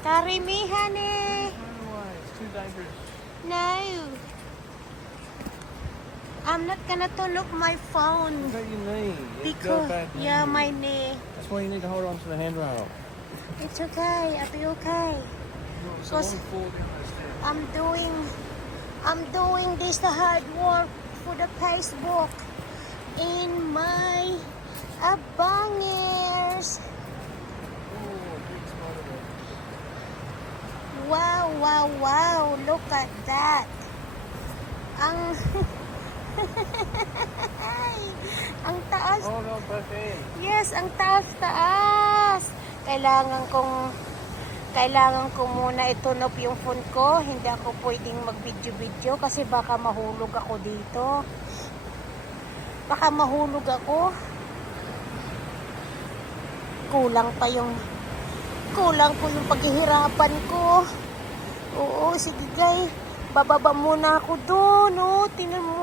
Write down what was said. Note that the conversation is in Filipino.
Carry me, honey. It's too dangerous. No. I'm not gonna turn off my phone. Look at your knee. Because, yeah, my knee. That's why you need to hold on to the handrail. It's okay. I'll be okay. Because I'm doing this the hard work for the Facebook in my abangers. Wow, wow, wow. Look at that. Ang ang taas. Oh no, perfect. Yes, ang taas-taas. Kailangan ko muna i-turn off yung phone ko. Hindi ako pwedeng mag-video-video kasi baka mahulog ako dito. Baka mahulog ako. Kulang po yung paghihirapan ko. Oo, sige guys. Bababa muna ako doon. Oh, tingnan mo.